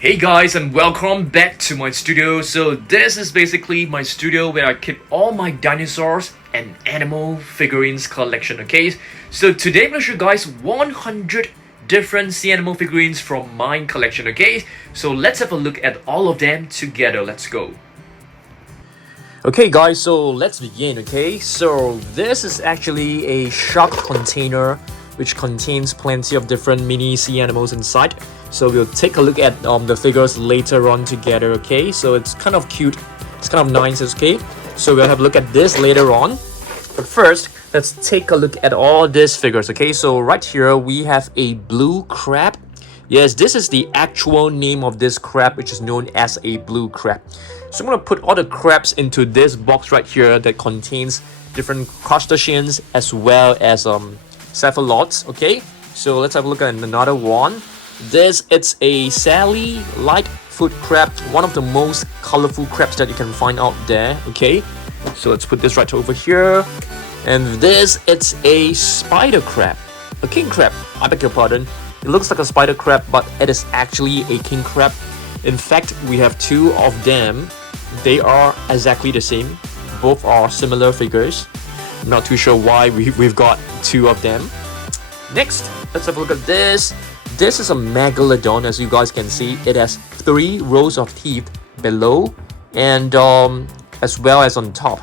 Hey guys, and welcome back to my studio. So this is basically my studio where I keep all my dinosaurs and animal figurines collection, okay? So today I'm gonna show you guys 100 different sea animal figurines from my collection, okay? So let's have a look at all of them together. Let's go. Okay guys, so let's begin, okay? So this is actually a shark container which contains plenty of different mini sea animals inside. So we'll take a look at the figures later on together, okay? So it's kind of cute, it's kind of nice, okay? So we'll have a look at this later on. But first, let's take a look at all these figures, okay? So right here, we have a blue crab. Yes, this is the actual name of this crab, which is known as a blue crab. So I'm going to put all the crabs into this box right here that contains different crustaceans as well as cephalopods, okay? So let's have a look at another one. This it's a Sally lightfoot crab, one of the most colorful crabs that you can find out there, okay? So let's put this right over here. And this it's a spider crab, a king crab, I beg your pardon. It looks like a spider crab, but it is actually a king crab. In fact, we have two of them. They are exactly the same. Both are similar figures. I'm not too sure why we've got two of them. Next, let's have a look at this. This is a megalodon, as you guys can see. It has 3 rows of teeth below and as well as on top.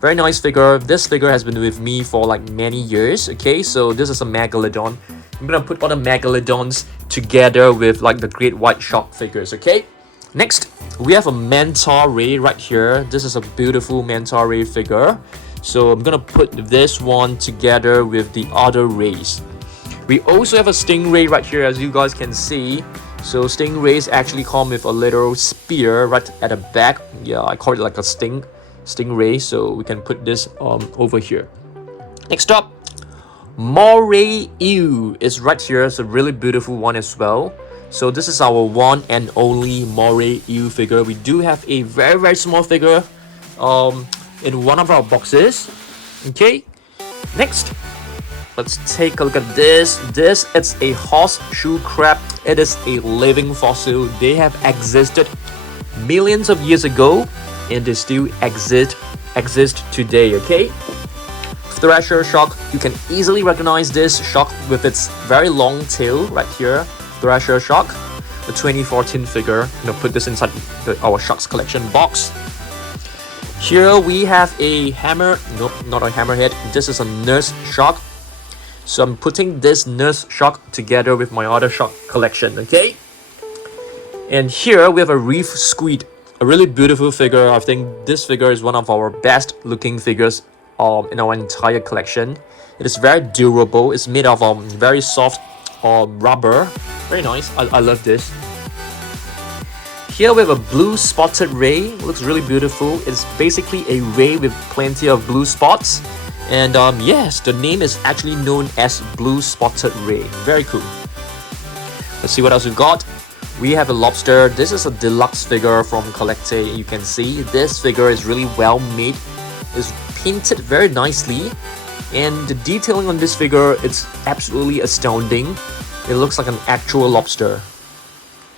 Very nice figure. This figure has been with me for like many years, okay? So this is a megalodon. I'm gonna put all the megalodons together with like the great white shark figures, okay? Next, we have a manta ray right here. This is a beautiful manta ray figure. So I'm gonna put this one together with the other rays. We also have a stingray right here, as you guys can see. So stingrays actually come with a little spear right at the back. Yeah, I call it like a stingray. So we can put this over here. Next up, Moray eel is right here. It's a really beautiful one as well. So this is our one and only Moray eel figure. We do have a very small figure in one of our boxes, okay? Next, let's take a look at this. It's a horseshoe crab. It is a living fossil. They have existed millions of years ago and they still exist today, okay? Thresher shark. You can easily recognize this shark with its very long tail right here. Thresher shark, the 2014 figure. I'm gonna put this inside our sharks collection box. Here we have a nope, not a hammerhead. This is a nurse shark. So I'm putting this nurse shark together with my other shark collection, okay? And here we have a reef squid, a really beautiful figure. I think this figure is one of our best looking figures in our entire collection. It is very durable. It's made of very soft rubber. Very nice. I love this. Here we have a blue spotted ray. It looks really beautiful. It's basically a ray with plenty of blue spots. And yes, the name is actually known as blue spotted ray. Very cool. Let's see what else we've got. We have a lobster. This is a deluxe figure from Collector. You can see this figure is really well made. It's painted very nicely. And the detailing on this figure, it's absolutely astounding. It looks like an actual lobster.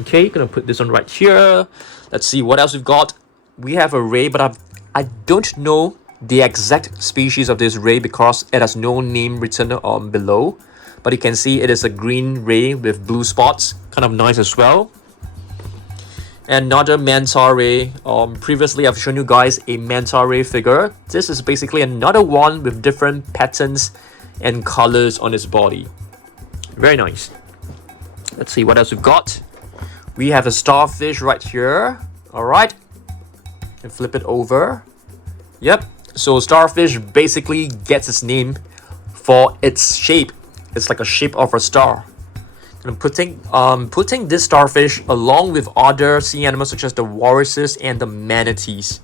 Okay, gonna put this on right here. Let's see what else we've got. We have a ray, but I don't know the exact species of this ray because it has no name written below. But you can see it is a green ray with blue spots. Kind of nice as well. Another manta ray. Previously I've shown you guys a manta ray figure. This is basically another one with different patterns and colors on its body. Very nice. Let's see what else we've got. We have a starfish right here. Alright. And flip it over. Yep. So starfish basically gets its name for its shape. It's like a shape of a star. And I'm putting this starfish along with other sea animals such as the walruses and the manatees.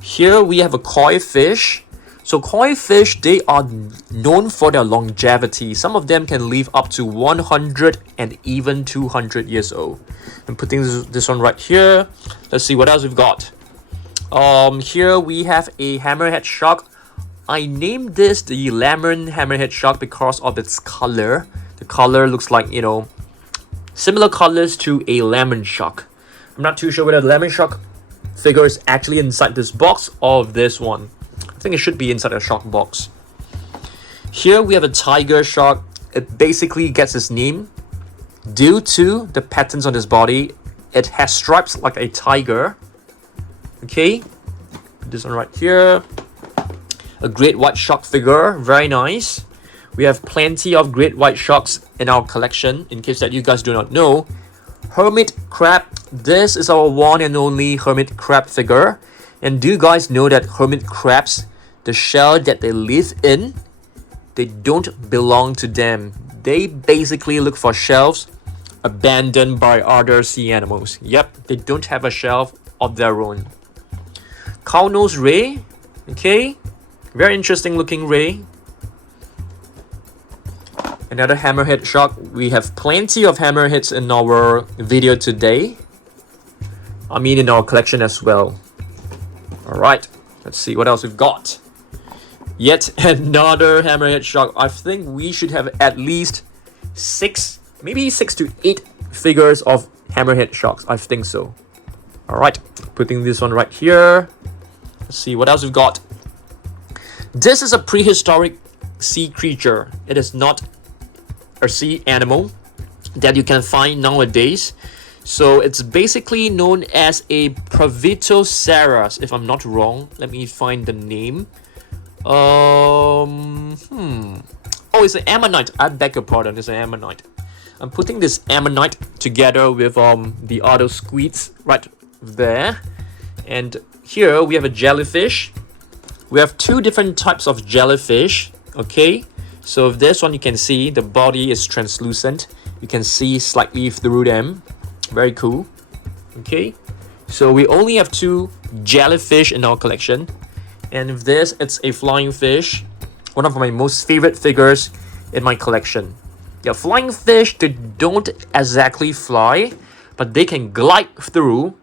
Here we have a koi fish. So koi fish, they are known for their longevity. Some of them can live up to 100 and even 200 years old. I'm putting this one right here. Let's see what else we've got. Here we have a hammerhead shark. I named this the lemon hammerhead shark because of its color. The color looks like, you know, Similar colors to a lemon shark. I'm not too sure whether the lemon shark figure is actually inside this box or this one. I think it should be inside a shark box. Here we have a tiger shark. It basically gets its name due to the patterns on his body. It has stripes like a tiger. Okay, put this one right here. A great white shark figure, very nice. We have plenty of great white sharks in our collection. In case that you guys do not know, hermit crab. This is our one and only hermit crab figure. And do you guys know that hermit crabs, the shell that they live in, they don't belong to them. They basically look for shells abandoned by other sea animals. Yep, they don't have a shelf of their own. Cow-nosed ray. Okay, very interesting looking ray. Another hammerhead shark. We have plenty of hammerheads in our video today. I mean in our collection as well. Alright, let's see what else we've got. Yet another hammerhead shark. I think we should have at least 6, maybe 6 to 8 figures of hammerhead sharks. I think so. Alright, putting this one right here. Let's see what else we've got. This is a prehistoric sea creature. It is not a sea animal that you can find nowadays. So it's basically known as a Pravitosaurus, if I'm not wrong. Let me find the name. Oh, it's an ammonite. I beg your pardon, it's an ammonite. I'm putting this ammonite together with the other squids right there. And here we have a jellyfish. We have 2 different types of jellyfish. Okay, so this one you can see the body is translucent. You can see slightly through them. Very cool. Okay, so we only have 2 jellyfish in our collection. And with this, it's a flying fish. One of my most favorite figures in my collection. Yeah, flying fish, they don't exactly fly, but they can glide through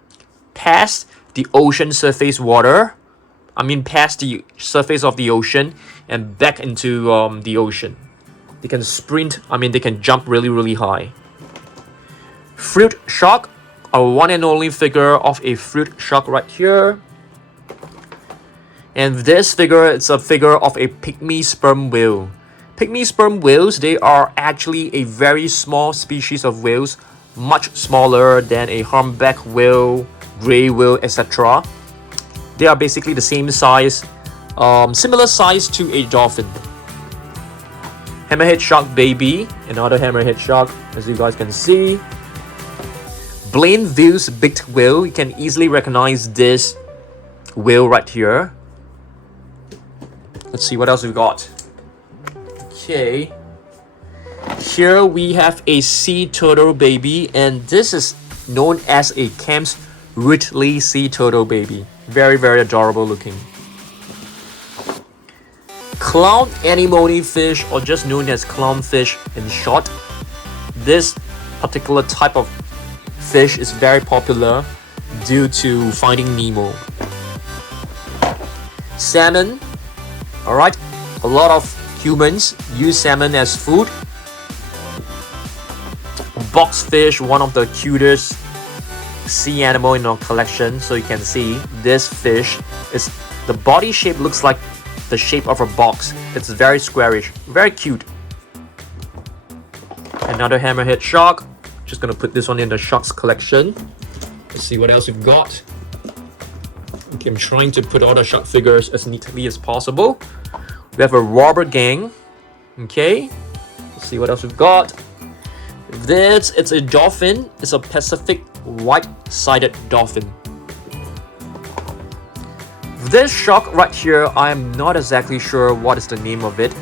past the ocean surface water. I mean past the surface of the ocean and back into the ocean. They can sprint, I mean they can jump really high. Fruit shark, our one and only figure of a fruit shark right here. And this figure, it's a figure of a pygmy sperm whale. Pygmy sperm whales, they are actually a very small species of whales, much smaller than a humpback whale, grey whale, etc. They are basically the same size, similar size to a dolphin. Hammerhead shark baby, another hammerhead shark, as you guys can see. Blainville's beaked whale, you can easily recognize this whale right here. Let's see what else we've got. Okay. Here we have a sea turtle baby, and this is known as a Camp's Ridley sea turtle baby. Very adorable looking. Clown anemone fish, or just known as clownfish in short. This particular type of fish is very popular due to Finding Nemo. Salmon. Alright, a lot of humans use salmon as food. Boxfish, one of the cutest sea animal in our collection. So you can see this fish is, the body shape looks like the shape of a box. It's very squarish, very cute. Another hammerhead shark. Just gonna put this one in the sharks collection. Let's see what else we've got. Okay, I'm trying to put all the shark figures as neatly as possible. We have a robber gang. Okay, let's see what else we've got. This, it's a dolphin. It's a Pacific white-sided dolphin. This shark right here, I am not exactly sure what is the name of it.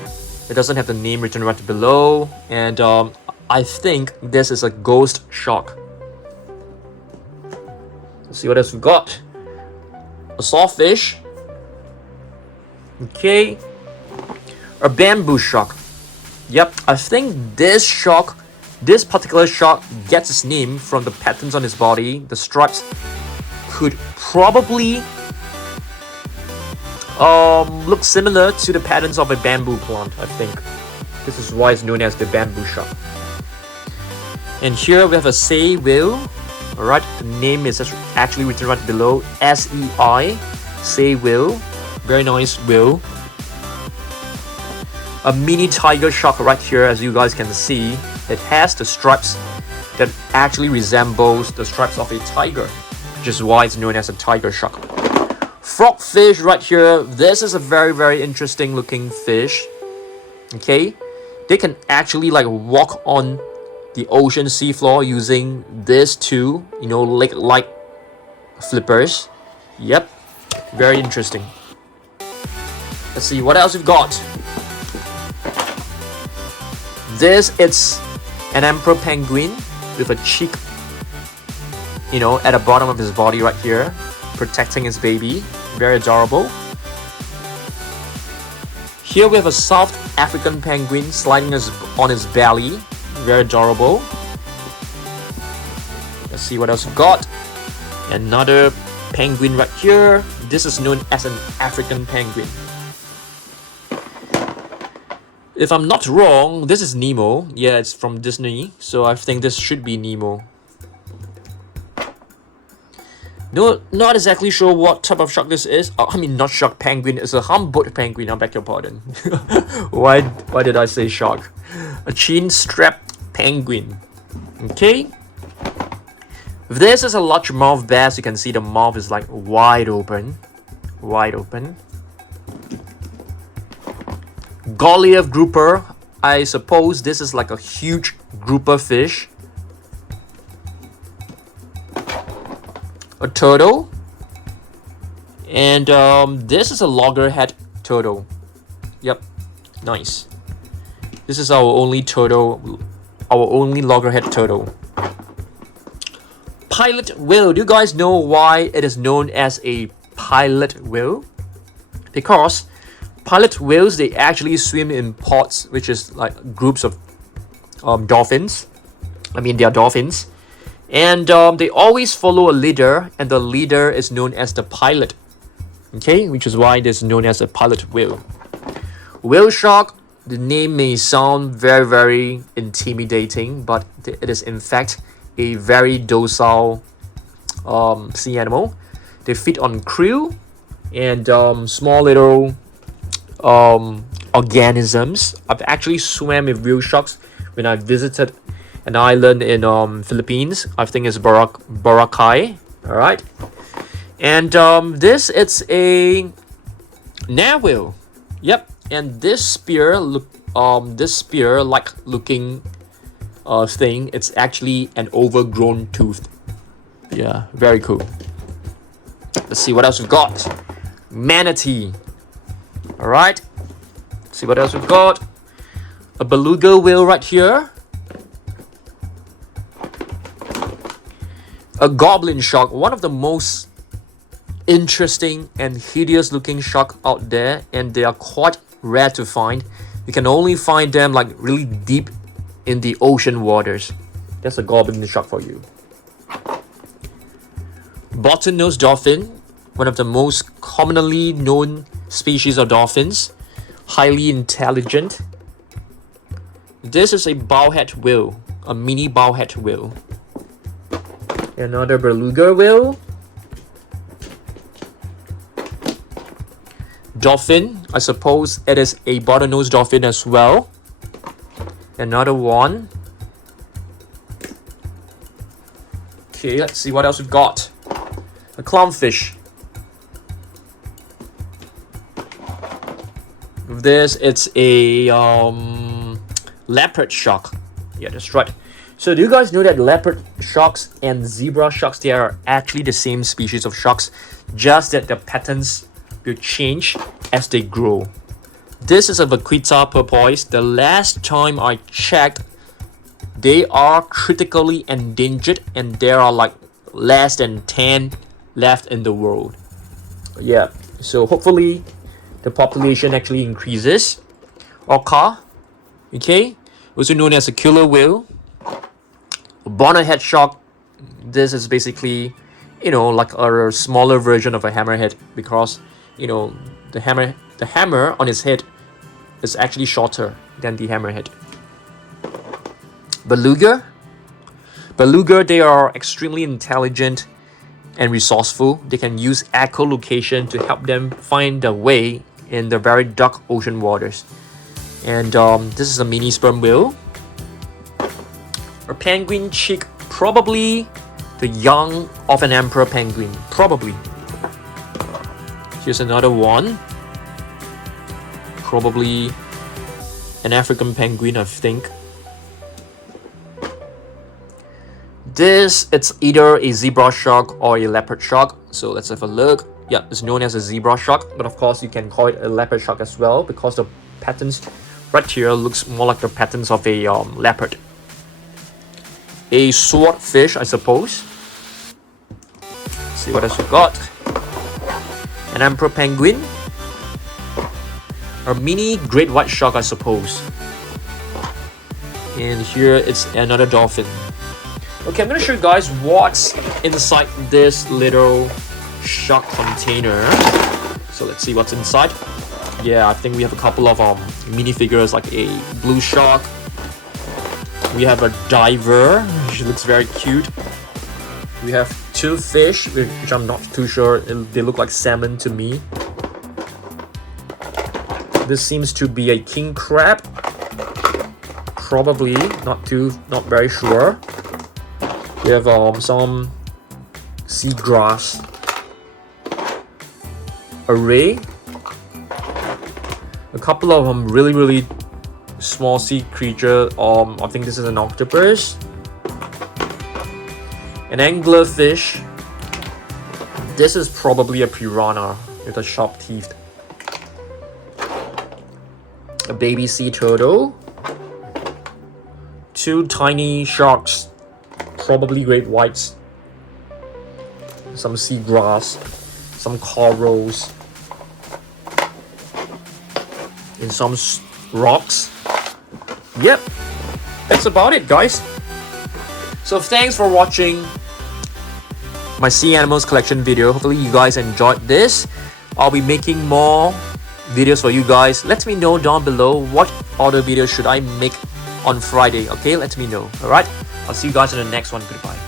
It doesn't have the name written right below. And I think this is a ghost shark. Let's see what else we've got. A sawfish. Okay. A bamboo shark. Yep, I think this particular shark gets its name from the patterns on his body. The stripes could probably look similar to the patterns of a bamboo plant, I think. This is why it's known as the bamboo shark. And here we have a sei whale. Alright, the name is actually written right below. SEI, sei whale. Very nice whale. A mini tiger shark right here, as you guys can see. It has the stripes that actually resembles the stripes of a tiger, which is why it's known as a tiger shark. Frogfish right here. This is a very interesting looking fish. Okay, they can actually like walk on the ocean seafloor using this two, you know, like flippers. Yep, very interesting. Let's see what else we've got. This it's an emperor penguin with a cheek, you know, at the bottom of his body right here, protecting his baby. Very adorable. Here we have a South African penguin sliding on his belly. Very adorable. Let's see what else we've got. Another penguin right here. This is known as an African penguin. If I'm not wrong, this is Nemo. Yeah, it's from Disney, so I think this should be Nemo. No, not exactly sure what type of shark this is. I mean, not shark, penguin. It's a Humboldt penguin. I beg your pardon. Why did I say shark? A chin-strapped penguin. Okay. This is a largemouth bass. You can see the mouth is like wide open. Wide open. Goliath grouper. I suppose this is like a huge grouper fish. A turtle. And this is a loggerhead turtle. Yep, nice. This is our only turtle, our only loggerhead turtle. Pilot whale. Do you guys know why it is known as a pilot whale? Because pilot whales, they actually swim in pods, which is like groups of dolphins. I mean, they are dolphins. And they always follow a leader, and the leader is known as the pilot. Okay, which is why it is known as a pilot whale. Whale shark, the name may sound very intimidating, but it is in fact a very docile sea animal. They feed on krill and small little organisms. I've actually swam with whale sharks when I visited an island in Philippines. I think it's Boracay. All right, and this it's a narwhal. Yep, and this spear like looking thing, it's actually an overgrown tooth. Yeah, very cool. Let's see what else we've got. Manatee. All right, let's see what else we've got. A beluga whale right here. A goblin shark, one of the most interesting and hideous looking shark out there, and they are quite rare to find. You can only find them like really deep in the ocean waters. That's a goblin shark for you. Bottlenose dolphin, one of the most commonly known species of dolphins, highly intelligent. This is a bowhead whale, a mini bowhead whale. Another beluga whale. Dolphin, I suppose it is a bottlenose dolphin as well. Another one. Okay, let's see what else we've got. A clownfish. With this, it's a leopard shark. Yeah, that's right. So do you guys know that leopard sharks and zebra sharks, they are actually the same species of sharks, just that the patterns will change as they grow. This is a Vaquita porpoise. The last time I checked, they are critically endangered and there are like less than 10 left in the world. Yeah, so hopefully the population actually increases. Orca, okay, also known as a killer whale. Bonnerhead shark, this is basically, you know, like a smaller version of a hammerhead, because, you know, the hammer on its head is actually shorter than the hammerhead. Beluga, Beluga, they are extremely intelligent and resourceful. They can use echolocation to help them find their way in the very dark ocean waters. And this is a mini sperm whale. A penguin chick, probably the young of an emperor penguin, probably. Here's another one. Probably an African penguin, I think. This, it's either a zebra shark or a leopard shark. So let's have a look. Yeah, it's known as a zebra shark, but of course you can call it a leopard shark as well because the patterns right here looks more like the patterns of a leopard. A swordfish, I suppose. Let's see what else we got. An emperor penguin. A mini great white shark, I suppose. And here it's another dolphin. Okay, I'm gonna show you guys what's inside this little shark container. So let's see what's inside. Yeah, I think we have a couple of minifigures like a blue shark. We have a diver, which looks very cute. We have two fish, which I'm not too sure. They look like salmon to me. This seems to be a king crab. Probably, not very sure. We have some seagrass. Array. A couple of really small sea creature. I think this is an octopus. An anglerfish. This is probably a piranha with a sharp teeth. A baby sea turtle. Two tiny sharks, probably great whites. Some seagrass, some corals, and some rocks. Yep, that's about it, guys. So thanks for watching my sea animals collection video. Hopefully you guys enjoyed this. I'll be making more videos for you guys. Let me know down below what other videos should I make on Friday. Okay, let me know. All right, I'll see you guys in the next one. Goodbye.